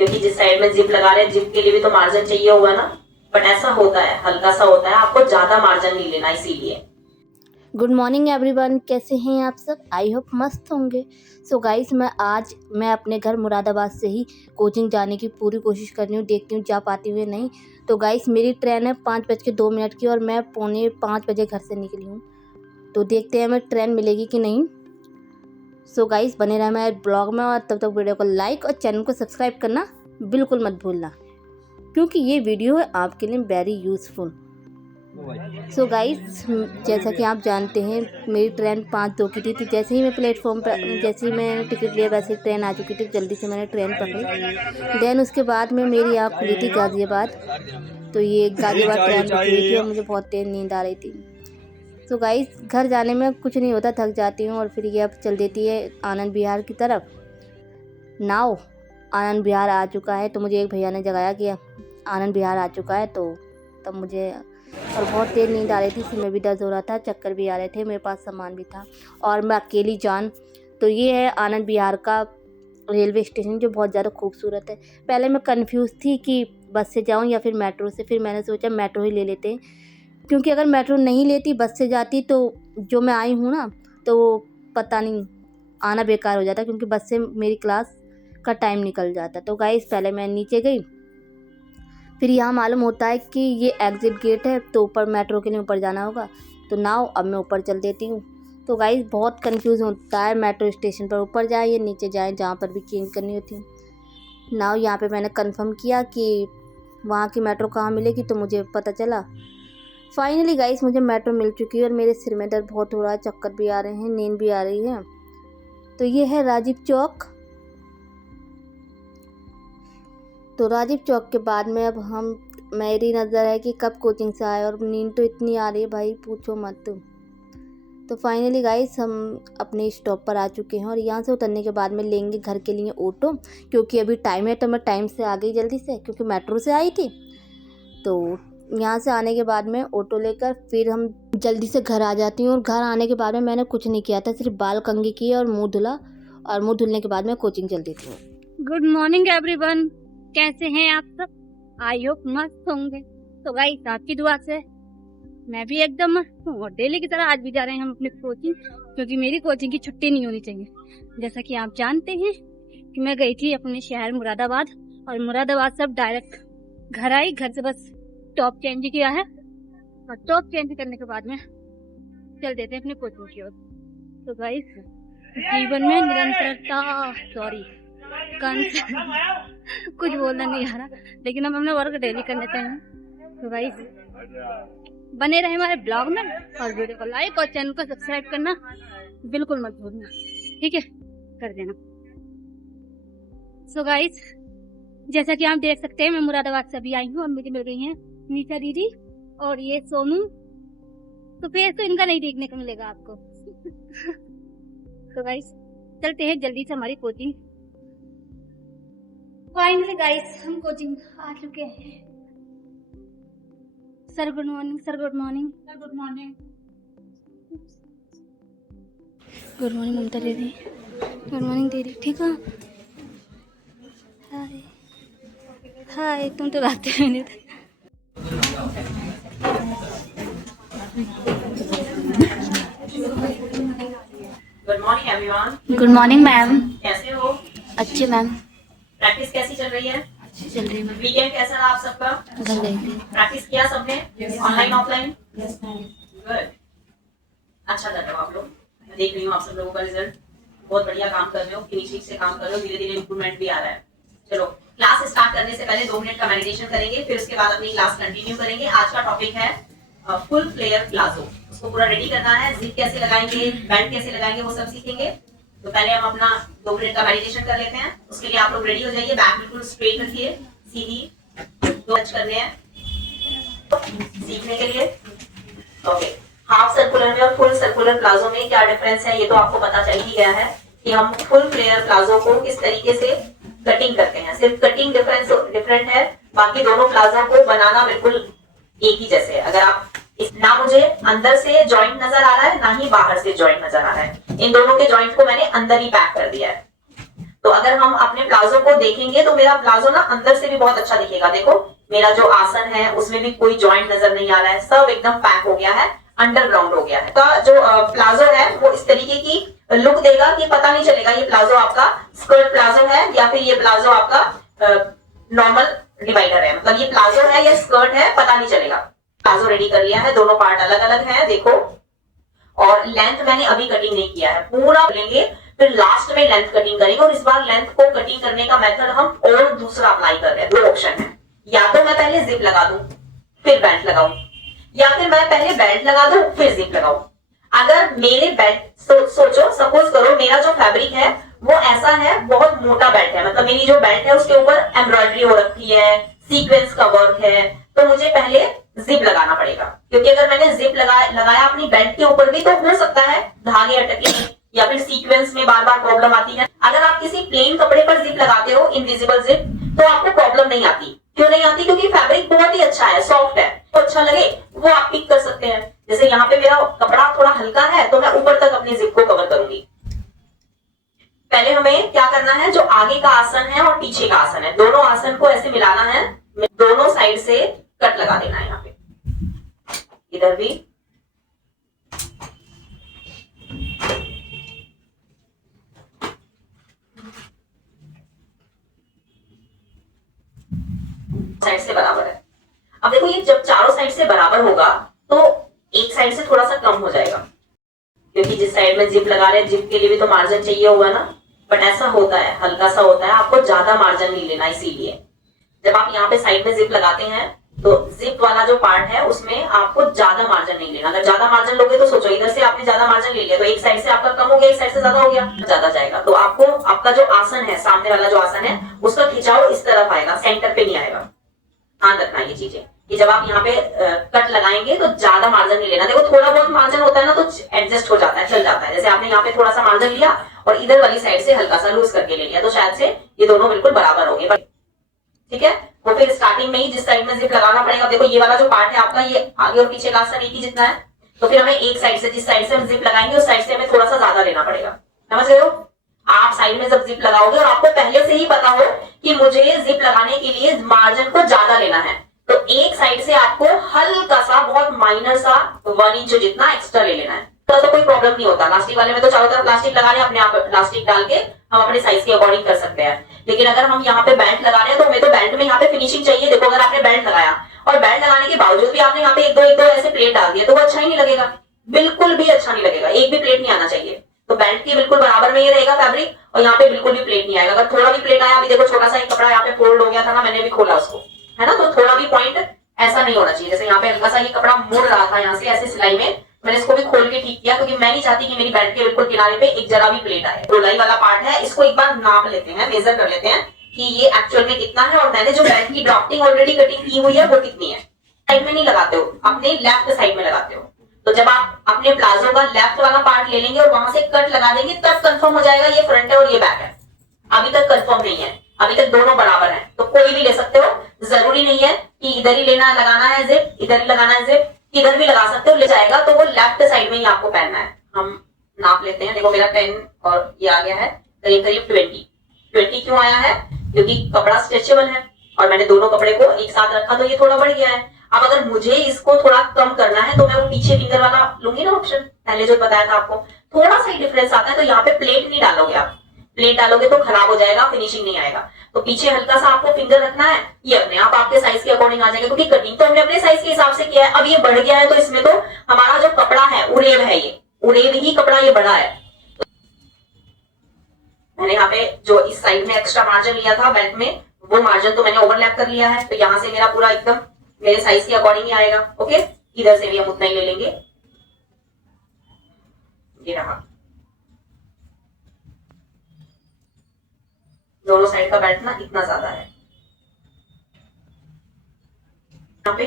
क्योंकि जिस साइड में जिप लगा रहे हैं जिप के लिए भी तो मार्जिन चाहिए होगा ना, बट ऐसा होता है, हल्का सा होता है, आपको ज्यादा मार्जिन नहीं लेना इसीलिए। गुड मॉर्निंग एवरीवन, कैसे हैं आप सब? आई होप मस्त होंगे। सो गाइस, मैं अपने घर मुरादाबाद से ही कोचिंग जाने की पूरी कोशिश कर रही हूँ, देखती हूँ जा पाती हूँ या नहीं। तो गाइस, मेरी ट्रेन है 5:02 की और मैं 4:45 घर से निकली हूँ। तो देखते हैं हमें ट्रेन मिलेगी कि नहीं। सो गाइस, बने रहे हमारे ब्लॉग में और तब तक वीडियो को लाइक और चैनल को सब्सक्राइब करना बिल्कुल मत भूलना, क्योंकि ये वीडियो है आपके लिए वेरी यूज़फुल। सो गाइस, जैसा कि आप जानते हैं मेरी ट्रेन 5:02 की थी। तो जैसे ही मैं प्लेटफॉर्म पर, जैसे ही मैंने टिकट लिया वैसे ही ट्रेन आ चुकी थी। जल्दी से मैंने ट्रेन पकड़ी। देन उसके बाद में मेरी आँख खुली थी गाज़ियाबाद। तो ये गाज़ियाबाद ट्रेन रुकी हुई थी और मुझे बहुत तेज़ नींद आ रही थी। तो गाइस, घर जाने में कुछ नहीं होता, थक जाती हूँ और फिर ये अब चल देती है आनंद विहार की तरफ। नाउ आनंद विहार आ चुका है, तो मुझे एक भैया ने जगाया कि आनंद विहार आ चुका है। तो तब मुझे और बहुत तेज़ नींद आ रही थी, सिर में भी दर्द हो रहा था, चक्कर भी आ रहे थे, मेरे पास सामान भी था और मैं अकेली जान। तो ये है आनंद विहार का रेलवे स्टेशन, जो बहुत ज़्यादा खूबसूरत है। पहले मैं कंफ्यूज थी कि बस से जाऊं या फिर मेट्रो से, फिर मैंने सोचा मेट्रो ही ले लेते हैं, क्योंकि अगर मेट्रो नहीं लेती, बस से जाती, तो जो मैं आई हूँ ना, तो पता नहीं आना बेकार हो जाता, क्योंकि बस से मेरी क्लास का टाइम निकल जाता। तो गाइस, पहले मैं नीचे गई, फिर यहाँ मालूम होता है कि ये एग्ज़िट गेट है, तो ऊपर मेट्रो के लिए ऊपर जाना होगा। तो नाउ अब मैं ऊपर चल देती हूँ। तो गाइस, बहुत कंफ्यूज होता है मेट्रो स्टेशन पर ऊपर जाए या नीचे जाए, जहाँ पर भी चेंज करनी होती है। नाउ यहाँ पे मैंने कंफर्म किया कि वहाँ की मेट्रो कहाँ मिलेगी, तो मुझे पता चला। फाइनली गाइस, मुझे मेट्रो मिल चुकी है और मेरे सिर में दर्द बहुत हो रहा है, चक्कर भी आ रहे हैं, नींद भी आ रही है। तो ये है राजीव चौक। तो राजीव चौक के बाद में अब मेरी नज़र है कि कब कोचिंग से आए, और नींद तो इतनी आ रही है भाई, पूछो मत। तो फाइनली गाइस, हम अपने स्टॉप पर आ चुके हैं और यहाँ से उतरने के बाद में लेंगे घर के लिए ऑटो, क्योंकि अभी टाइम है। तो मैं टाइम से आ गई जल्दी से, क्योंकि मेट्रो से आई थी। तो यहाँ से आने के बाद में ऑटो लेकर फिर हम जल्दी से घर आ जाती हूँ। और घर आने के बाद में मैंने कुछ नहीं किया था, सिर्फ बाल कंघी किए और मुँह धुला, और मुँह धुलने के बाद में कोचिंग चल दी थी। गुड मॉर्निंग एवरीवन, कैसे हैं आप सब? आई होप मस्त होंगे। तो गाइस, आपकी दुआ से मैं भी एकदम मस्त हूँ और डेली की तरह आज भी जा रहे हैं हम अपने कोचिंग, क्योंकि मेरी कोचिंग की छुट्टी नहीं होनी चाहिए। जैसा कि आप जानते हैं कि मैं गई थी अपने शहर मुरादाबाद, और मुरादाबाद से अब डायरेक्ट घर आई। घर से बस टॉप चेंज किया है, और टॉप चेंज करने के बाद में चल देते हैं अपने कोचिंग की ओर। तो गाइस, जीवन में निरंतरता, कुछ बोलना नहीं आ रहा, लेकिन हम अपना वर्क डेली कर लेते हैं। तो गाइस, बने रहे हमारे ब्लॉग में और वीडियो को लाइक और चैनल को सब्सक्राइब करना बिल्कुल मत भूलना, ठीक है? कर देना। सो गाइस, जैसा कि आप देख सकते हैं मैं मुरादाबाद से अभी आई हूँ और मुझे मिल गई हैं नीता दीदी और ये सोनू। तो फेस तो इनका नहीं देखने को मिलेगा आपको। तो गाइस, चलते हैं जल्दी से हमारी कोचिंग। फाइनली गाइस, हम कोचिंग आ चुके हैं। Sir good morning. Sir good morning. Sir good morning. Good morning Mamata Didi. Good morning दीदी, ठीक हो? हाय हाय, तुम तो रास्ते में नहीं थे। Good morning everyone. Good morning ma'am. कैसे हो? अच्छे मैम। प्रैक्टिस कैसी चल रही है? अच्छी चल रही है। वीकेंड कैसा रहा आप सबका? घर गई थी। प्रैक्टिस किया सबने? Online offline? गुड, अच्छा कर रहे हो आप लोग। मैं देख रही हूँ आप सब लोगों का रिजल्ट, बहुत बढ़िया काम कर रहे हो, फिनिशिंग से काम कर रहे हो, धीरे धीरे इंप्रूवमेंट भी आ रहा है। चलो, क्लास स्टार्ट करने से पहले 2 मिनट का मेडिटेशन करेंगे, फिर उसके बाद अपनी क्लास कंटिन्यू करेंगे। आज का टॉपिक है फुल फ्लेयर प्लाजो। उसको पूरा रेडी करना है, जिप कैसे लगाएंगे, बेल्ट कैसे लगाएंगे, वो सब सीखेंगे। तो पहले हम अपना 2 मिनट का मेडिटेशन कर लेते हैं। उसके लिए आप लोग रेडी हो जाइए, बैक बिल्कुल स्ट्रेट रखिए, सीधी 2 टच करने हैं सीखने के लिए। ओके, हाफ सर्कुलर में और फुल सर्कुलर प्लाजो में क्या डिफरेंस है, ये तो आपको पता चल ही गया है कि हम फुल फ्लेयर प्लाजो को किस तरीके से कटिंग करते हैं। सिर्फ कटिंग डिफरेंट है, बाकी दोनों प्लाजो को बनाना बिल्कुल एक ही जैसे है। अगर आप ना मुझे अंदर से जॉइंट नजर आ रहा है, ना ही बाहर से जॉइंट नजर आ रहा है, इन दोनों के जॉइंट को मैंने अंदर ही पैक कर दिया है। तो अगर हम अपने प्लाजो को देखेंगे तो मेरा प्लाजो ना अंदर से भी बहुत अच्छा दिखेगा। देखो मेरा जो आसन है उसमें भी कोई जॉइंट नजर नहीं आ रहा है, सब एकदम पैक हो गया है, अंडरग्राउंड हो गया है। का जो प्लाजो है वो इस तरीके की लुक देगा कि पता नहीं चलेगा ये प्लाजो आपका स्कर्ट प्लाजो है या फिर ये प्लाजो आपका नॉर्मल डिवाइडर है। मतलब ये प्लाजो है या स्कर्ट है पता नहीं चलेगा। प्लाजो रेडी कर लिया है, दोनों पार्ट अलग अलग है देखो। और लेंथ मैंने अभी कटिंग नहीं किया है, पूरा लेंगे फिर लास्ट में लेंथ कटिंग करेंगे। और इस बार लेंथ को कटिंग करने का मेथड हम और दूसरा अप्लाई कर रहे हैं। दो ऑप्शन है, या तो मैं पहले जिप लगा दूं फिर बेल्ट लगाऊं, या फिर मैं पहले बेल्ट लगा दूं फिर जिप लगाऊं। अगर मेरे बेल्ट सोचो सपोज करो मेरा जो फैब्रिक है वो ऐसा है, बहुत मोटा बेल्ट है, मतलब मेरी जो बेल्ट है उसके ऊपर एम्ब्रॉयडरी हो रखी है, सीक्वेंस का वर्क है, तो मुझे पहले जिप लगाना पड़ेगा। क्योंकि अगर मैंने जिप लगाया अपनी बेल्ट के ऊपर भी तो हो सकता है धागे अटके या फिर सीक्वेंस में बार बार प्रॉब्लम आती है। अगर आप किसी प्लेन कपड़े पर जिप लगाते हो, इनविजिबल जिप, तो आपको प्रॉब्लम नहीं आती। क्यों नहीं आती? क्योंकि फैब्रिक बहुत ही अच्छा है, सॉफ्ट है, तो अच्छा लगे वो आप पिक कर सकते हैं। जैसे यहाँ पे मेरा कपड़ा थोड़ा हल्का है तो मैं ऊपर तक अपनी जिप को कवर करूंगी। पहले हमें क्या करना है, जो आगे का आसन है और पीछे का आसन है, दोनों आसन को ऐसे मिलाना है, दोनों साइड से कट लगा देना है। यहाँ पे इधर भी साइड से बराबर है। अब देखो ये जब चारों साइड से बराबर होगा तो एक साइड से थोड़ा सा कम हो जाएगा, क्योंकि जिस साइड में जिप लगा रहे हैं जिप के लिए भी तो मार्जिन चाहिए होगा ना। बट ऐसा होता है, हल्का सा होता है, आपको ज्यादा मार्जिन नहीं लेना। इसीलिए जब आप यहाँ पे साइड में जिप लगाते हैं तो जिप वाला जो पार्ट है उसमें आपको ज्यादा मार्जिन नहीं लेना। अगर ज्यादा मार्जिन लोगे तो सोचो इधर से आपने ज्यादा मार्जिन ले लिया तो एक साइड से आपका कम हो गया, एक साइड से ज्यादा हो गया, ज्यादा जाएगा। तो आपको आपका जो आसन है, सामने वाला जो आसन है, उसका खिंचाव इस तरफ आएगा, सेंटर पे नहीं आएगा। ध्यान रखना ये चीजें कि जब आप यहाँ पे कट लगाएंगे तो ज्यादा मार्जिन नहीं लेना। देखो थोड़ा बहुत मार्जिन होता है ना तो एडजस्ट हो जाता है, चल जाता है। जैसे आपने यहाँ पे थोड़ा सा मार्जिन लिया और इधर वाली साइड से हल्का सा लूज करके ले लिया तो शायद से ये दोनों बिल्कुल बराबर हो गए। ठीक है, वो फिर स्टार्टिंग में ही जिस साइड में जिप लगाना पड़ेगा। देखो ये वाला जो पार्ट है आपका, ये आगे और पीछे का आसन एक ही जितना है, तो फिर हमें एक साइड से, जिस साइड से हम जिप लगाएंगे उस साइड से हमें थोड़ा सा ज्यादा लेना पड़ेगा। समझ गए हो? आप साइड में जब जिप लगाओगे और आपको पहले से ही पता हो कि मुझे जिप लगाने के लिए मार्जिन को ज्यादा लेना है, तो एक साइड से आपको हल्का सा, बहुत माइनर सा 1 इंच जितना एक्स्ट्रा ले लेना है। तो कोई प्रॉब्लम नहीं होता। प्लास्टिक वाले में तो चारों तरफ प्लास्टिक लगा रहे हैं, अपने आप प्लास्टिक डाल के हम अपने साइज के अकॉर्डिंग कर सकते हैं। लेकिन अगर हम यहाँ पे बेल्ट लगा रहे हैं तो हमें तो बेल्ट में यहाँ पे फिनिशिंग चाहिए। देखो अगर आपने बेल्ट लगाया और बेल्ट लगाने के बावजूद भी आपने यहाँ पे एक दो ऐसे प्लेट डाल दिए तो वो अच्छा ही नहीं लगेगा, बिल्कुल भी अच्छा नहीं लगेगा, एक भी प्लेट नहीं आना चाहिए। तो बेल्ट के बिल्कुल बराबर में ये रहेगा फैब्रिक, और यहाँ पे बिल्कुल भी प्लेट नहीं आएगा। अगर थोड़ा भी प्लेट आया, अभी देखो छोटा सा एक कपड़ा यहाँ पे फोल्ड हो गया था ना, मैंने भी खोला उसको, है ना, तो थोड़ा भी पॉइंट ऐसा नहीं होना चाहिए। जैसे यहाँ पे हल्का सा ये कपड़ा मुड़ रहा था यहाँ से ऐसे सिलाई में, मैंने इसको भी खोल के ठीक किया क्योंकि मैं नहीं चाहती कि मेरी बेल्ट के बिल्कुल किनारे पे एक जरा भी प्लेट आए। गोलाई वाला पार्ट है, इसको एक बार नाप लेते हैं, मेजर कर लेते हैं कि ये एक्चुअल में कितना है, और मैंने जो बेल्ट की ड्राफ्टिंग ऑलरेडी कटिंग की हुई है वो कितनी है। साइड में नहीं लगाते हो, अपने लेफ्ट साइड में लगाते हो। तो जब आप अपने प्लाजो का लेफ्ट वाला पार्ट ले लेंगे और वहां से कट लगा देंगे तब कंफर्म हो जाएगा ये फ्रंट है और ये बैक है। अभी तक कंफर्म नहीं है, अभी तक दोनों बराबर हैं, तो कोई भी ले सकते हो। जरूरी नहीं है कि इधर ही लगाना है जिप, इधर ही लगाना है जिप, इधर भी लगा सकते हो, ले जाएगा। तो वो लेफ्ट साइड में ही आपको पहनना है। हम नाप लेते हैं। देखो मेरा 10 और ये आ गया है करीब करीब 20 क्यों आया है? क्योंकि कपड़ा स्ट्रेचेबल है और मैंने दोनों कपड़े को एक साथ रखा तो ये थोड़ा बढ़ गया है। अब अगर मुझे इसको थोड़ा कम करना है तो मैं वो पीछे फिंगर वाला लूंगी ना ऑप्शन, पहले जो बताया था आपको, थोड़ा सा ही डिफरेंस आता है। तो यहाँ पे प्लेट नहीं डालोगे आप, प्लेट डालोगे तो खराब हो जाएगा, फिनिशिंग नहीं आएगा। तो पीछे हल्का सा आपको फिंगर रखना है, ये अपने आप आपके साइज के अकॉर्डिंग आ जाएगा, क्योंकि कटिंग तो हमने अपने साइज के हिसाब से किया है। अब ये बढ़ गया है तो इसमें तो हमारा जो कपड़ा है उरेब है, ये उरेब ही कपड़ा ये बड़ा है। तो मैंने यहाँ पे जो इस साइड में एक्स्ट्रा मार्जिन लिया था बेल्ट में, वो मार्जिन तो मैंने ओवरलैप कर लिया है, तो यहाँ से मेरा पूरा एकदम मेरे साइज के अकॉर्डिंग ही आएगा। ओके, इधर से भी हम उतना ही ले लेंगे। ये रहा दोनों साइड का बेल्ट ना इतना ज्यादा है यहाँ पे,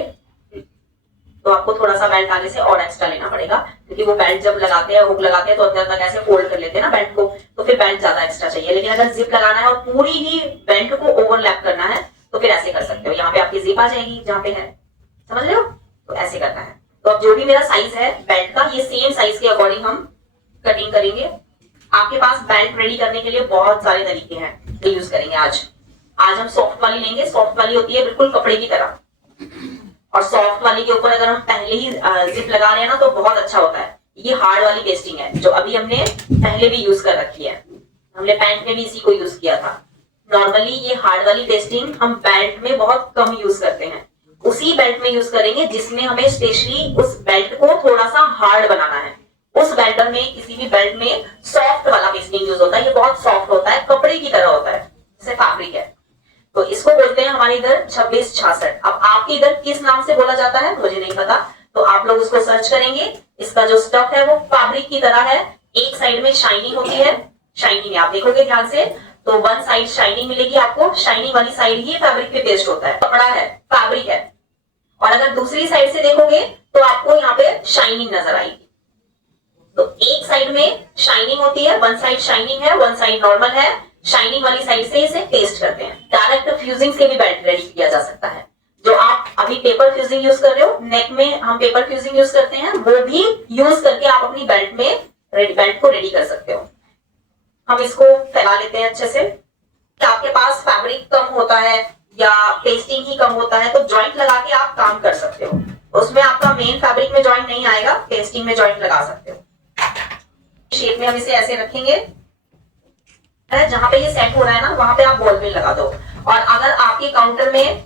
तो आपको थोड़ा सा बेल्ट आगे से और एक्स्ट्रा लेना पड़ेगा, क्योंकि वो बेल्ट जब लगाते हैं, हुक लगाते हैं तो अंदर तक ऐसे फोल्ड कर लेते हैं ना बेल्ट को, तो फिर बेल्ट ज्यादा एक्स्ट्रा चाहिए। लेकिन अगर जिप लगाना है और पूरी ही बेल्ट को ओवरलैप करना है तो फिर ऐसे कर सकते हो। यहाँ पे आपकी जिप आ जाएगी जहाँ पे है, समझ रहे हो? तो ऐसे करना है। तो अब जो भी मेरा साइज है बेल्ट का, ये सेम साइज के अकॉर्डिंग हम कटिंग करेंगे। आपके पास बेल्ट रेडी करने के लिए बहुत सारे तरीके हैं जो यूज करेंगे आज। आज हम सॉफ्ट वाली लेंगे। सॉफ्ट वाली होती है बिल्कुल कपड़े की तरह, और सॉफ्ट वाली के ऊपर अगर हम पहले ही जिप लगा रहे हैं ना तो बहुत अच्छा होता है। ये हार्ड वाली पेस्टिंग है जो अभी हमने पहले भी यूज कर रखी है, हमने पैंट में भी इसी को यूज किया था। नॉर्मली ये हार्ड वाली पेस्टिंग हम बेल्ट में बहुत कम यूज करते हैं, उसी बेल्ट में यूज करेंगे जिसमें हमें स्पेशली उस बेल्ट को थोड़ा सा हार्ड बनाना है। उस बेल्ट में, किसी भी बेल्ट में सॉफ्ट वाला पेस्टिंग यूज होता है। ये बहुत सॉफ्ट होता है, कपड़े की तरह होता है, जैसे फैब्रिक है। तो इसको बोलते हैं हमारे इधर 2666। अब आपके इधर किस नाम से बोला जाता है मुझे नहीं पता, तो आप लोग उसको सर्च करेंगे। इसका जो स्टफ है वो फैब्रिक की तरह है, एक साइड में शाइनिंग होती है। शाइनिंग आप देखोगे ध्यान से तो वन साइड शाइनिंग मिलेगी आपको, शाइनिंग वाली साइड ही फैब्रिक पे पेस्ट होता है। कपड़ा है, फैब्रिक है। और अगर दूसरी साइड से देखोगे तो आपको यहाँ पे शाइनिंग नजर आएगी। तो एक साइड में शाइनिंग होती है, वन साइड शाइनिंग है, वन साइड नॉर्मल है। शाइनिंग वाली साइड से इसे पेस्ट करते हैं। डायरेक्ट फ्यूजिंग से भी बेल्ट रेडी किया जा सकता है। जो आप अभी पेपर फ्यूजिंग यूज कर रहे हो, नेक में हम पेपर फ्यूजिंग यूज करते हैं, वो भी यूज करके आप अपनी बेल्ट में बेल्ट को रेडी कर सकते हो। हम इसको फैला लेते हैं अच्छे से। आपके पास फैब्रिक कम होता है या पेस्टिंग ही कम होता है तो जॉइंट लगा के आप काम कर सकते हो। उसमें आपका मेन फैब्रिक में जॉइंट नहीं आएगा, पेस्टिंग में जॉइंट लगा सकते हो। शेप में हम इसे ऐसे रखेंगे, जहां पे ये सेट हो रहा है ना वहां पे आप बॉल पिन लगा दो। और अगर आपके काउंटर में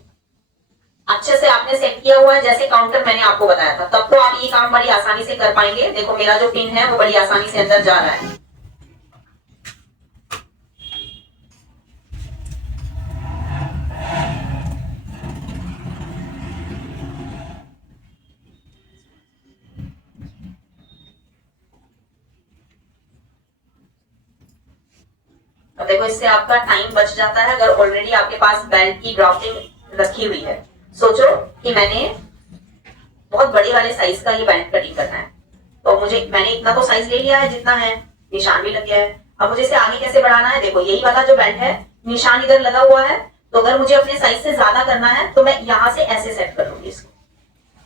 अच्छे से आपने सेट किया हुआ है, जैसे काउंटर मैंने आपको बताया था, तब तो आप ये काम बड़ी आसानी से कर पाएंगे। देखो मेरा जो पिन है वो बड़ी आसानी से अंदर जा रहा है। अब देखो इससे आपका टाइम बच जाता है। अगर ऑलरेडी आपके पास बेल्ट की ड्राफ्टिंग रखी हुई है, सोचो कि मैंने बहुत बड़े वाले साइज का ये बेल्ट कटिंग करना है, तो मैंने इतना तो साइज ले लिया है जितना है, निशान भी लग गया है। अब मुझे इसे आगे कैसे बढ़ाना है, देखो यही वाला जो बेल्ट है, निशान इधर लगा हुआ है। तो अगर मुझे अपने साइज से ज्यादा करना है तो मैं यहाँ से ऐसे सेट कर लूंगी इसको।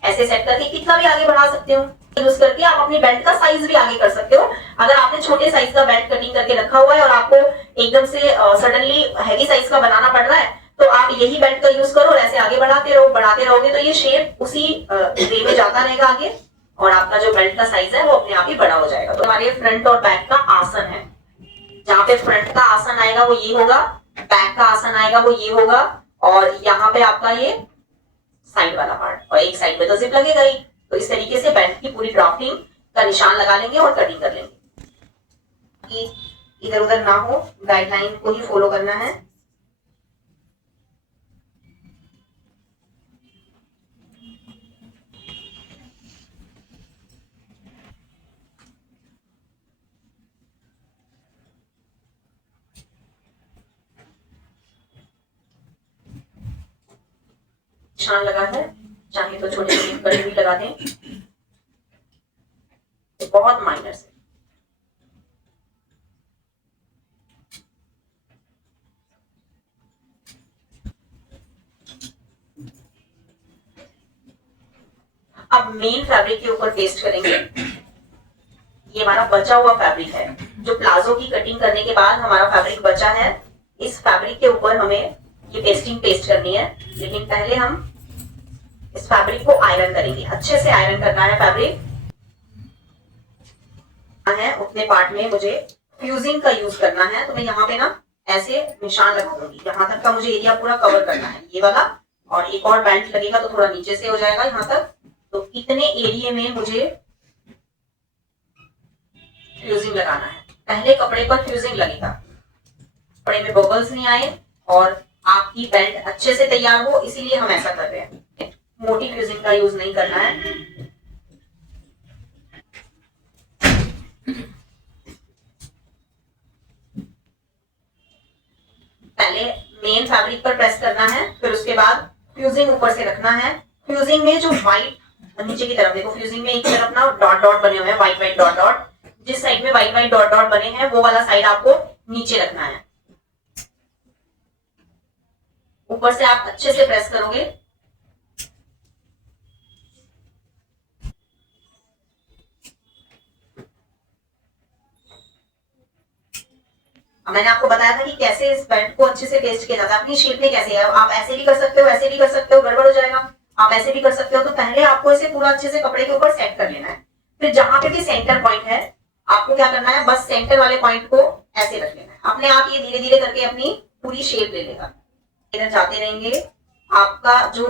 ऐसे सेट करके कितना भी आगे बढ़ा सकते हो। यूज करके आप अपनी बेल्ट का साइज भी आगे कर सकते हो। अगर आपने छोटे साइज का बेल्ट कटिंग करके रखा हुआ है और आपको एकदम से सडनली हैवी साइज का बनाना पड़ रहा है, तो आप यही बेल्ट का यूज करो और ऐसे आगे बढ़ाते रहोगे तो ये शेप उसी वे में जाता रहेगा आगे, और आपका जो बेल्ट का साइज है वो अपने आप ही बड़ा हो जाएगा। तो हमारे फ्रंट और बैक का आसन है। जहाँ पे फ्रंट का आसन आएगा वो ये होगा, बैक का आसन आएगा वो ये होगा, और यहाँ पे आपका ये साइड वाला पार्ट, और एक साइड में तो जिप लगेगा ही। तो इस तरीके से बेल्ट की पूरी ड्राफ्टिंग का निशान लगा लेंगे और कटिंग कर लेंगे कि इधर उधर ना हो, गाइडलाइन को ही फॉलो करना है। निशान लगा है, चाहे तो छोटे छोटे कड़ी भी लगा दें, बहुत माइनर से। अब मेन फैब्रिक के ऊपर पेस्ट करेंगे। ये हमारा बचा हुआ फैब्रिक है, जो प्लाजो की कटिंग करने के बाद हमारा फैब्रिक बचा है। इस फैब्रिक के ऊपर हमें ये पेस्टिंग पेस्ट करनी है, लेकिन पहले हम इस फैब्रिक को आयरन करेंगे। अच्छे से आयरन करना है फैब्रिक है। उतने पार्ट में मुझे फ्यूजिंग का यूज करना है, तो मैं यहाँ पे ना ऐसे निशान लगा दूंगी। यहाँ तक का मुझे एरिया पूरा कवर करना है, ये वाला, और एक और बेल्ट लगेगा तो थोड़ा नीचे से हो जाएगा यहाँ तक। तो इतने एरिया में मुझे फ्यूजिंग लगाना है। पहले कपड़े पर फ्यूजिंग लगेगा, कपड़े में बबल्स नहीं आए और आपकी बेल्ट अच्छे से तैयार हो, इसीलिए हम ऐसा कर रहे हैं। मोटी फ्यूजिंग का यूज नहीं करना है। पहले मेन फैब्रिक पर प्रेस करना है, फिर उसके बाद फ्यूजिंग ऊपर से रखना है। फ्यूजिंग में जो व्हाइट नीचे की तरफ, देखो फ्यूजिंग में एक तरफ ना डॉट डॉट बने हुए हैं, व्हाइट व्हाइट डॉट डॉट। जिस साइड में व्हाइट व्हाइट डॉट डॉट बने हैं वो वाला साइड आपको नीचे रखना है। ऊपर से आप अच्छे से प्रेस करोगे। अब मैंने आपको बताया था कि कैसे इस बेल्ट को अच्छे से पेस्ट किया जाता है, अपनी शेप में कैसे है। आप ऐसे भी कर सकते हो, ऐसे भी कर सकते हो, गड़बड़ हो जाएगा। आप ऐसे भी कर सकते हो। तो पहले आपको इसे पूरा अच्छे से कपड़े के ऊपर सेट कर लेना है। फिर जहां पे भी सेंटर पॉइंट है, आपको क्या करना है, बस सेंटर वाले पॉइंट को ऐसे रख लेना है। अपने आप ये धीरे धीरे करके अपनी पूरी शेप ले लेगा। इधर जाते रहेंगे, आपका जो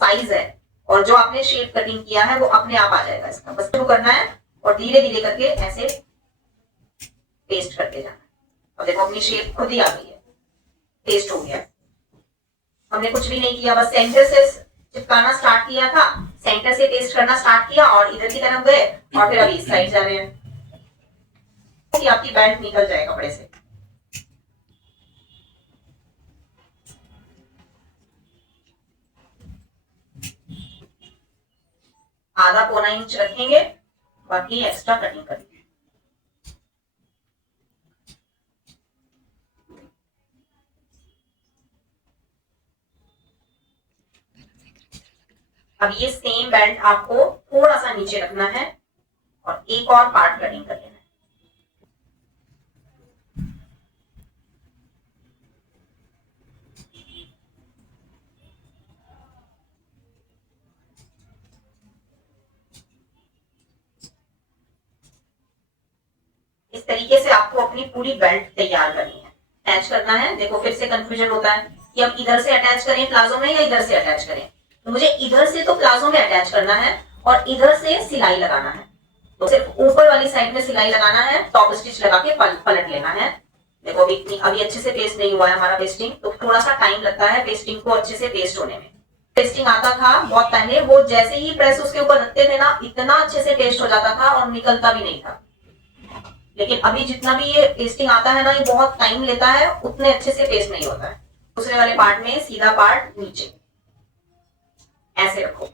साइज है और जो आपने शेप कटिंग किया है वो अपने आप आ जाएगा। इसका बस शुरू करना है और धीरे धीरे करके ऐसे पेस्ट करते जाना है। और देखो अपनी शेप खुद ही आ गई है, पेस्ट हो गया। हमने कुछ भी नहीं किया, बस सेंटर से चिपकाना स्टार्ट किया था, सेंटर से पेस्ट करना स्टार्ट किया और इधर की तरफ गए और फिर अभी इस साइड जा रहे हैं कि आपकी बेल्ट निकल जाए कपड़े से। आधा पौना इंच रखेंगे, बाकी एक्स्ट्रा कटिंग करेंगे। अब ये सेम बेल्ट आपको थोड़ा सा नीचे रखना है और एक और पार्ट कटिंग कर लेना है। इस तरीके से आपको अपनी पूरी बेल्ट तैयार करनी है, अटैच करना है। देखो फिर से कंफ्यूजन होता है कि अब इधर से अटैच करें प्लाजो में या इधर से अटैच करें। तो मुझे इधर से तो प्लाजो में अटैच करना है और इधर से सिलाई लगाना है। तो सिर्फ ऊपर वाली साइड में सिलाई लगाना है, टॉप स्टिच लगा के पलट लेना है। देखो अभी अच्छे से पेस्ट नहीं हुआ है हमारा पेस्टिंग, तो थोड़ा सा टाइम लगता है पेस्टिंग को अच्छे से पेस्ट होने में। पेस्टिंग आता था बहुत पहले, वो जैसे ही प्रेस उसके ऊपर रखते थे ना, इतना अच्छे से पेस्ट हो जाता था और निकलता भी नहीं था। लेकिन अभी जितना भी ये पेस्टिंग आता है ना, ये बहुत टाइम लेता है, उतने अच्छे से पेस्ट नहीं होता है। दूसरे वाले पार्ट में सीधा पार्ट नीचे ऐसे रखो।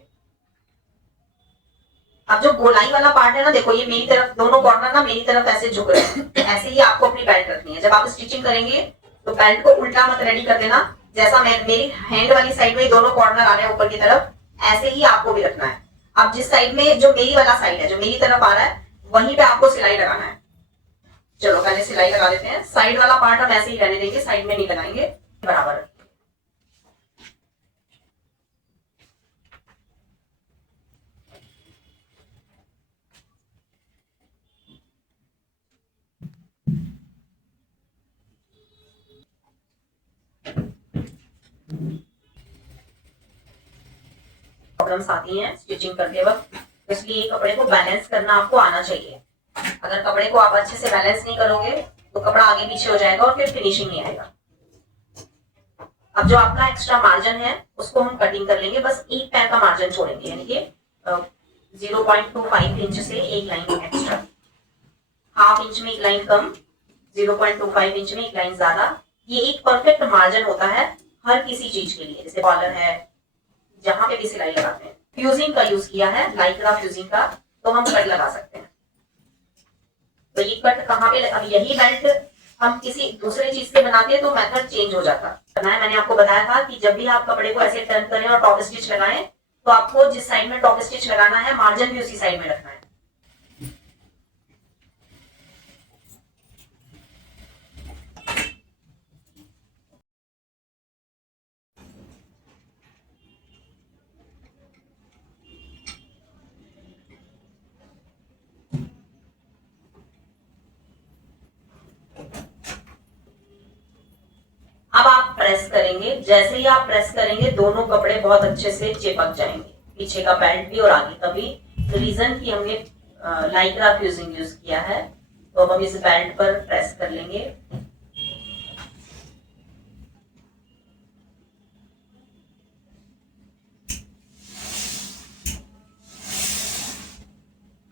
अब जो गोलाई वाला पार्ट है ना, देखो ये मेरी तरफ, दोनों कॉर्नर ना मेरी तरफ ऐसे झुक रहे हैं। ऐसे ही आपको अपनी बेल्ट रखनी है। जब आप स्टिचिंग करेंगे तो बेल्ट को उल्टा मत रेडी कर देना, जैसा मेरी हैंड वाली साइड में दोनों कॉर्नर आ रहे हैं ऊपर की तरफ, ऐसे ही आपको भी रखना है। अब जिस साइड में, जो मेरी वाला साइड है, जो मेरी तरफ आ रहा है, वहीं पे आपको सिलाई लगाना है। चलो पहले सिलाई लगा देते हैं। साइड वाला पार्ट हम ऐसे ही रहने देंगे, साइड में नहीं लगाएंगे, बराबर। प्रॉब्लम्स आती हैं स्टिचिंग करते वक्त, इसलिए कपड़े को बैलेंस करना आपको आना चाहिए। अगर कपड़े को आप अच्छे से बैलेंस नहीं करोगे तो कपड़ा आगे पीछे हो जाएगा और फिर फिनिशिंग नहीं आएगा। अब जो आपका एक्स्ट्रा मार्जिन है उसको हम कटिंग कर लेंगे, बस एक पैर का मार्जिन छोड़ेंगे, यानी कि 0.25 इंच से एक लाइन एक्स्ट्रा, हाफ इंच में एक लाइन कम, 0.25 इंच में एक लाइन ज्यादा। ये एक परफेक्ट मार्जिन होता है हर किसी चीज के लिए, जैसे कॉलर है, जहां पे भी सिलाई लगाते हैं। फ्यूजिंग का यूज किया है, लाइक्रा फ्यूजिंग का, तो हम कट लगा सकते हैं। तो ये कट कहाँ पे, अब यही बेल्ट हम किसी दूसरे चीज से बनाते हैं तो मेथड चेंज हो जाता है। मैंने आपको बताया था कि जब भी आप कपड़े को ऐसे टर्न करें और टॉप स्टिच लगाएं, तो आपको जिस साइड में टॉप स्टिच लगाना है, मार्जिन भी उसी साइड में रखना है। अब आप प्रेस करेंगे, जैसे ही आप प्रेस करेंगे दोनों कपड़े बहुत अच्छे से चिपक जाएंगे, पीछे का बेल्ट भी और आगे का भी। तो रीजन कि हमने लाइक्रा फ्यूजिंग यूज किया है। तो अब हम इस बेल्ट पर प्रेस कर लेंगे।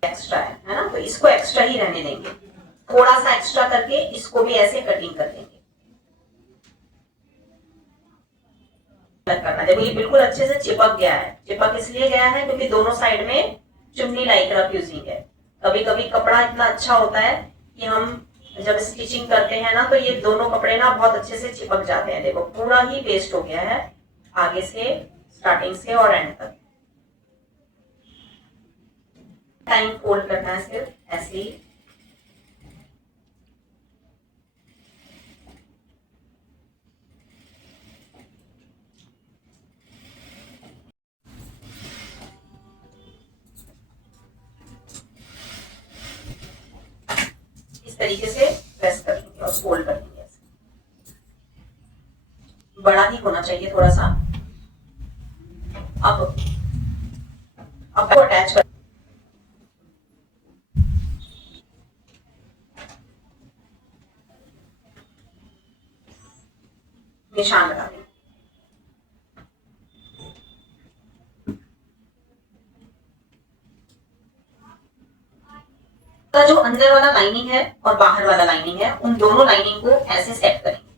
एक्स्ट्रा है ना, तो इसको एक्स्ट्रा ही रहने देंगे। थोड़ा सा एक्स्ट्रा करके इसको भी ऐसे कटिंग कर देंगे। करना, देखो ये बिल्कुल अच्छे से चिपक गया है। चिपक इसलिए गया है क्योंकि दोनों साइड में चुन्नी लाइक्रा फ्यूजिंग है। कभी कभी कपड़ा इतना अच्छा होता है कि हम जब स्टिचिंग करते हैं ना, तो ये दोनों कपड़े ना बहुत अच्छे से चिपक जाते हैं। देखो पूरा ही पेस्ट हो गया है, आगे से, स्टार्टिंग से और एंड तक। टाइम फोल्ड करना है सिर्फ ऐसे ही। तरीके से प्रेस कर लेंगे और फोल्ड कर लेंगे। बड़ा ही होना चाहिए थोड़ा सा। अब आपको अटैच कर निशान लगा देंगे। का जो अंदर वाला लाइनिंग है और बाहर वाला लाइनिंग है, उन दोनों लाइनिंग को ऐसे सेट करेंगे।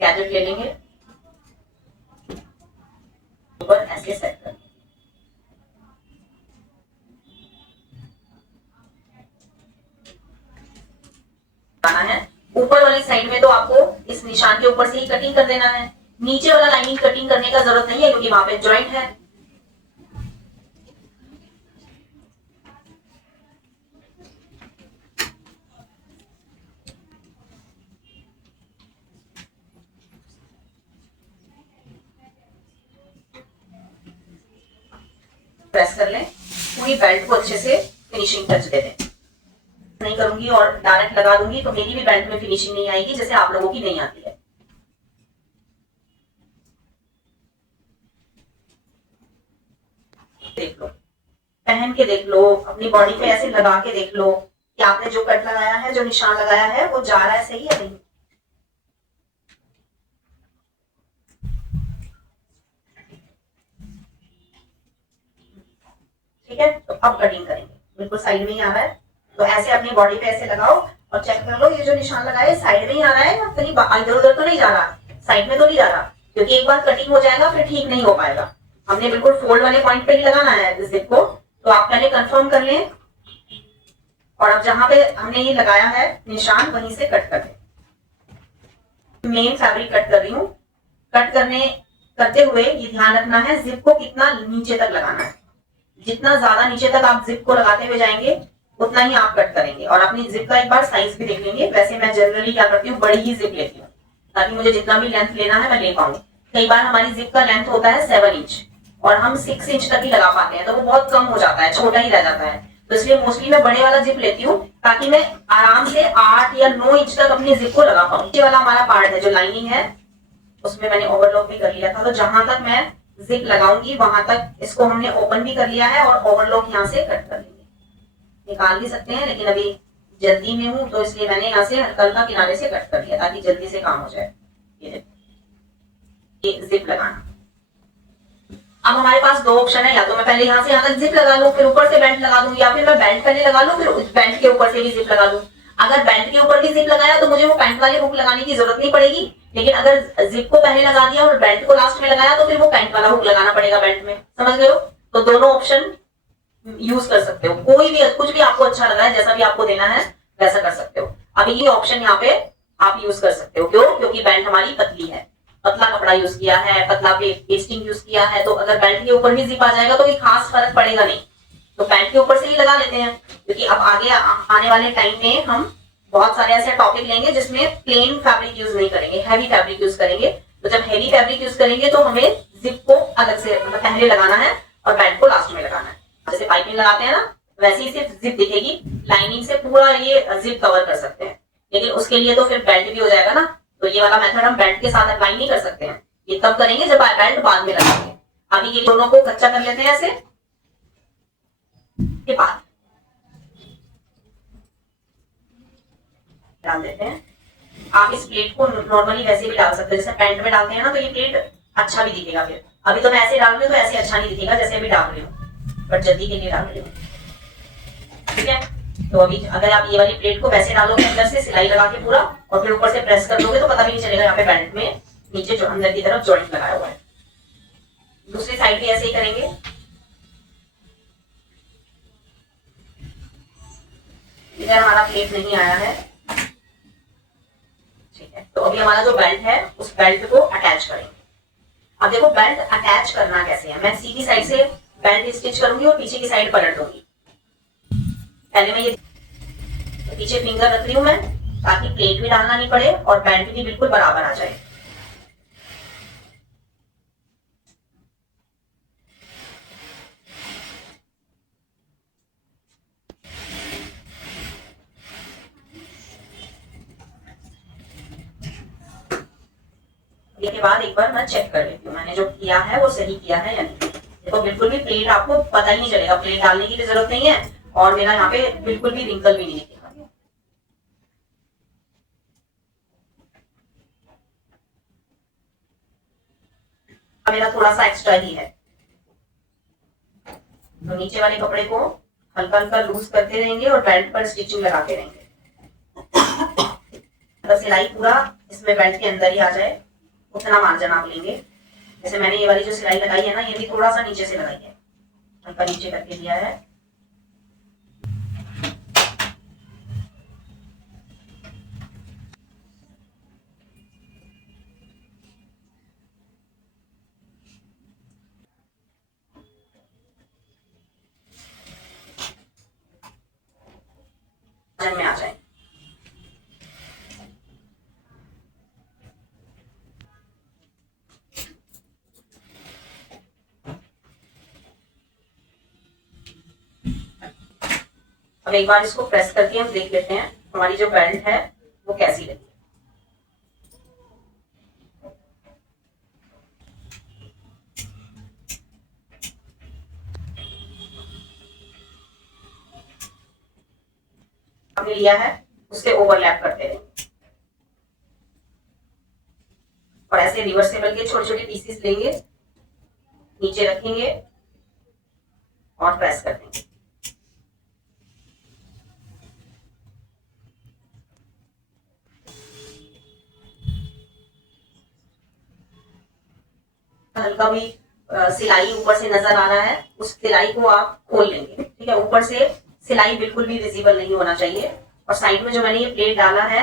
गैजेट ले लेंगे, ऊपर ऐसे सेट करेंगे। है ऊपर वाली साइड में तो आपको इस निशान के ऊपर से ही कटिंग कर देना है। नीचे वाला लाइनिंग कटिंग करने का जरूरत नहीं है क्योंकि वहां पे जॉइंट है। प्रेस कर लें, पूरी बेल्ट को अच्छे से फिनिशिंग टच दे दें। नहीं करूंगी और डायरेक्ट लगा दूंगी तो मेरी भी बेल्ट में फिनिशिंग नहीं आएगी, जैसे आप लोगों की नहीं आती है। देख लो, पहन के देख लो, अपनी बॉडी पे ऐसे लगा के देख लो कि आपने जो कट लगाया है, जो निशान लगाया है, वो जा रहा है सही है नहीं। ठीक है, तो अब कटिंग करेंगे। बिल्कुल साइड में ही आ रहा है तो ऐसे अपनी बॉडी पे ऐसे लगाओ और चेक कर लो ये जो निशान लगाया है साइड में ही आ रहा है या कहीं इधर उधर तो नहीं जा रहा, साइड में तो नहीं जा रहा, क्योंकि एक बार कटिंग हो जाएगा फिर ठीक नहीं हो पाएगा। हमने बिल्कुल फोल्ड वाले पॉइंट पे ही लगाना है जिप को, तो आप पहले कंफर्म कर लें और अब जहां पे हमने ये लगाया है निशान वहीं से कट कर दें। मेन फैब्रिक कट कर रही हूँ। कट करते हुए ये ध्यान रखना है जिप को कितना नीचे तक लगाना है। जितना ज्यादा नीचे तक आप जिप को लगाते हुए जाएंगे उतना ही आप कट करेंगे। और अपनी जिप का एक बार साइज भी देख लेंगे। वैसे मैं जनरली क्या करती हूँ, बड़ी ही जिप लेती हूँ ताकि मुझे जितना भी लेंथ लेना है मैं ले पाऊँ। कई बार हमारी जिप का लेंथ होता है 7 इंच और हम 6 इंच तक ही लगा पाते हैं, तो वो बहुत कम हो जाता है, छोटा ही रह जाता है। तो इसलिए मोस्टली मैं बड़े वाला जिप लेती हूँ ताकि मैं आराम से 8 या 9 इंच तक अपनी जिप को लगा पाऊँ। नीचे वाला हमारा पार्ट है जो लाइनिंग है उसमें मैंने ओवरलॉक भी कर लिया था, तो जहां तक मैं जिप लगाऊंगी वहां तक इसको हमने ओपन भी कर लिया है और ओवरलॉक यहाँ से कट कर लेंगे। निकाल भी सकते हैं लेकिन अभी जल्दी में हूं तो इसलिए मैंने यहाँ से हल्का हल्का किनारे से कट कर लिया ताकि जल्दी से काम हो जाए। ये जिप लगाना। अब हमारे पास दो ऑप्शन है, या तो मैं पहले यहाँ से यहाँ तक जिप लगा लूं फिर ऊपर से बेल्ट लगा दूं, या फिर मैं बेल्ट पहले लगा लूं फिर बेल्ट के ऊपर से भी जिप लगा लूं। अगर बेल्ट के ऊपर भी जिप लगाया तो मुझे वो पैंट वाले हुक लगाने की जरूरत नहीं पड़ेगी, लेकिन अगर जिप को पहले लगा दिया और बेल्ट को लास्ट में लगाया तो फिर वो पैंट वाला हुक लगाना पड़ेगा बेल्ट में। समझ गए हो? तो दोनों ऑप्शन यूज कर सकते हो, कोई भी कुछ भी आपको अच्छा लगा है, जैसा भी आपको देना है वैसा कर सकते हो। अभी ये ऑप्शन यहाँ पे आप यूज कर सकते हो। क्यों? क्योंकि बेल्ट हमारी पतली है, पतला कपड़ा यूज किया है, पतला पेस्टिंग यूज किया है, तो अगर बेल्ट के ऊपर भी जिप आ जाएगा तो कोई खास फर्क पड़ेगा नहीं, तो बेल्ट के ऊपर से ही लगा लेते हैं। क्योंकि अब आगे आने वाले टाइम में हम बहुत सारे ऐसे टॉपिक लेंगे जिसमें प्लेन फैब्रिक यूज नहीं करेंगे, हैवी फैब्रिक यूज करेंगे। तो जब हैवी फैब्रिक यूज करेंगे तो हमें जिप को अलग से पहले लगाना है और बेल्ट को लास्ट में लगाना है। जैसे पाइपिंग लगाते हैं ना, वैसे ही सिर्फ जिप दिखेगी, लाइनिंग से पूरा ये जिप कवर कर सकते हैं। लेकिन उसके लिए तो फिर बेल्ट भी हो जाएगा ना, तो ये वाला मेथड हम बेल्ट के साथ अप्लाई नहीं कर सकते हैं। ये तब करेंगे जब बेल्ट बाद में लगाएंगे। अभी ये दोनों को कच्चा कर लेते हैं ऐसे के बाद डाल देते हैं। आप इस प्लेट को नॉर्मली वैसे भी डाल सकते हो, जैसे पैंट में डालते हैं ना, तो ये प्लेट अच्छा भी दिखेगा। फिर अभी तो मैं ऐसे डाल रही हूँ तो ऐसे अच्छा नहीं दिखेगा जैसे अभी डाल रही हूँ, बट जल्दी के लिए डाल रही हूँ। ठीक है, तो अभी अगर आप ये वाली प्लेट को वैसे डालोगे अंदर से सिलाई लगा के पूरा और फिर ऊपर से प्रेस कर दोगे तो पता भी नहीं चलेगा यहाँ पे बेल्ट में नीचे जो अंदर की तरफ जॉइंट लगाया हुआ है। दूसरी साइड भी ऐसे ही करेंगे। इधर हमारा प्लेट नहीं आया है, ठीक है। तो अभी हमारा जो बेल्ट है उस बेल्ट को अटैच करेंगे। अब देखो बेल्ट अटैच करना कैसे है। मैं सीधी साइड से बेल्ट स्टिच करूंगी और पीछे की साइड पलट दूंगी। पहले मैं ये तो पीछे फिंगर रख रही हूं मैं, ताकि प्लेट भी डालना नहीं पड़े और बेल्ट भी बिल्कुल बराबर आ जाए। के बाद एक बार मैं चेक कर लेती हूँ मैंने जो किया है वो सही किया है या नहीं। देखो बिल्कुल भी प्लेट आपको पता ही नहीं चलेगा, प्लेट डालने की भी जरूरत नहीं है और मेरा यहाँ पे बिल्कुल भी रिंकल भी नहीं दिखेगा। मेरा थोड़ा सा एक्स्ट्रा ही है, तो नीचे वाले कपड़े को हल्का हल्का लूज करते रहेंगे और बेल्ट पर स्टिचिंग लगाते रहेंगे। तो सिलाई पूरा इसमें बेल्ट के अंदर ही आ जाए उतना मार्जिन आप लेंगे। जैसे मैंने ये वाली जो सिलाई लगाई है ना, ये भी थोड़ा सा नीचे से लगाई है, हल्का नीचे करके दिया है। में आ जाए अब एक बार इसको प्रेस करके हम देख लेते हैं हमारी जो बेल्ट है वो कैसी लगी। हमने लिया है उससे ओवरलैप करते रहेंगे और ऐसे रिवर्सेबल के छोटे छोटे पीसेस लेंगे, नीचे रखेंगे और प्रेस कर देंगे। हल्का भी सिलाई ऊपर से नजर आ रहा है, उस सिलाई को आप खोल लेंगे। ठीक है, ऊपर से सिलाई बिल्कुल भी विजिबल नहीं होना चाहिए। और साइड में जो मैंने ये प्लेट डाला है,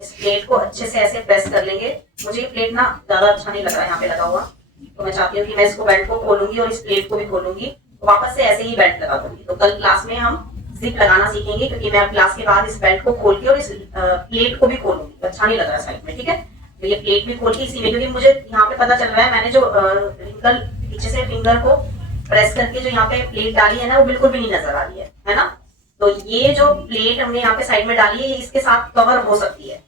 इस प्लेट को अच्छे से ऐसे प्रेस कर लेंगे। मुझे ये प्लेट ना ज्यादा अच्छा नहीं लग रहा है यहाँ पे लगा हुआ, तो मैं चाहती हूँ कि मैं इसको बेल्ट को खोलूंगी और इस प्लेट को भी खोलूंगी, तो वापस से ऐसे ही बेल्ट लगा दूंगी। तो कल क्लास में हम जिप लगाना सीखेंगे, क्योंकि मैं क्लास के बाद इस बेल्ट को खोल के और इस प्लेट को भी खोलूंगी। अच्छा नहीं लग रहा साइड में। ठीक है, तो ये प्लेट भी खोल के इसी में, क्योंकि मुझे यहाँ पे पता चल रहा है मैंने जो रिंकल पीछे से फिंगर को प्रेस करके जो यहाँ पे प्लेट डाली है ना, वो बिल्कुल भी नहीं नजर आ रही है ना। तो ये जो प्लेट हमने यहाँ पे साइड में डाली है, ये इसके साथ कवर हो सकती है।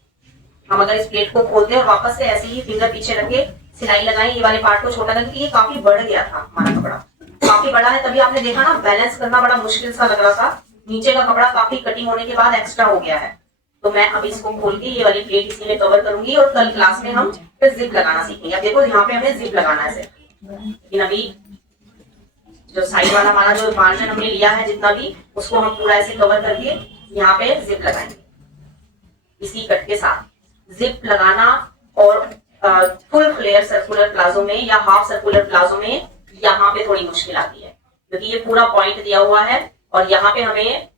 हम अगर इस प्लेट को खोलते हैं और वापस से ऐसे ही फिंगर पीछे रख के सिलाई लगाएं, ये वाले पार्ट को छोटा करके, ये काफी बढ़ गया था हमारा कपड़ा, काफी बड़ा है। तभी आपने देखा ना, बैलेंस करना बड़ा मुश्किल सा लग रहा था। नीचे का कपड़ा काफी कटिंग होने के बाद एक्स्ट्रा हो गया है। तो मैं अब इसको खोल के ये वाली प्लेट इसी में कवर करूंगी और कल क्लास में हम फिर जिप लगाना सीखेंगे। अब देखो यहाँ पे हमें जिप लगाना है सिर्फ, लेकिन अभी जो साइड वाला हमारा जो मार्जिन हमने लिया है जितना भी, उसको हम पूरा ऐसे कवर करके यहाँ पे जिप लगाएंगे इसी कट के साथ। जिप लगाना और फुल फ्लेयर सर्कुलर प्लाजो में या हाफ सर्कुलर प्लाजो में यहाँ पे थोड़ी मुश्किल आती है, क्योंकि ये पूरा पॉइंट दिया हुआ है और यहाँ पे हमें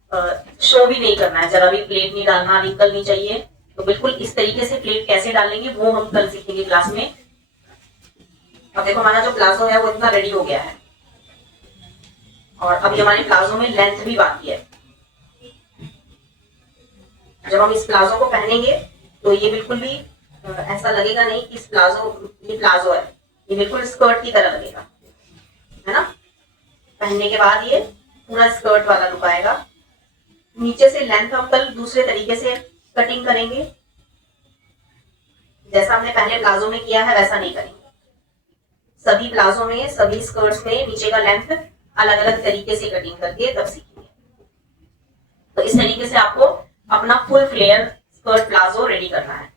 शो भी नहीं करना है, जरा भी प्लेट नहीं डालना, रिंकल नहीं चाहिए। तो बिल्कुल इस तरीके से प्लेट कैसे डालेंगे वो हम कल सीखेंगे क्लास में। अब देखो हमारा जो प्लाजो है वो इतना रेडी हो गया है और अभी हमारे प्लाजो में लेंथ भी बाकी है। जब हम इस प्लाजो को पहनेंगे तो ये बिल्कुल भी ऐसा लगेगा नहीं कि ये प्लाजो है, ये बिल्कुल स्कर्ट की तरह लगेगा, है ना। पहनने के बाद ये पूरा स्कर्ट वाला लुक आएगा। नीचे से लेंथ हम कल दूसरे तरीके से कटिंग करेंगे, जैसा हमने पहले प्लाजो में किया है वैसा नहीं करेंगे। सभी प्लाजो में, सभी स्कर्ट्स में नीचे का लेंथ अलग अलग तरीके से कटिंग करके तब सीखेंगे। तो इस तरीके से आपको अपना full flare skirt palazzo ready करना है।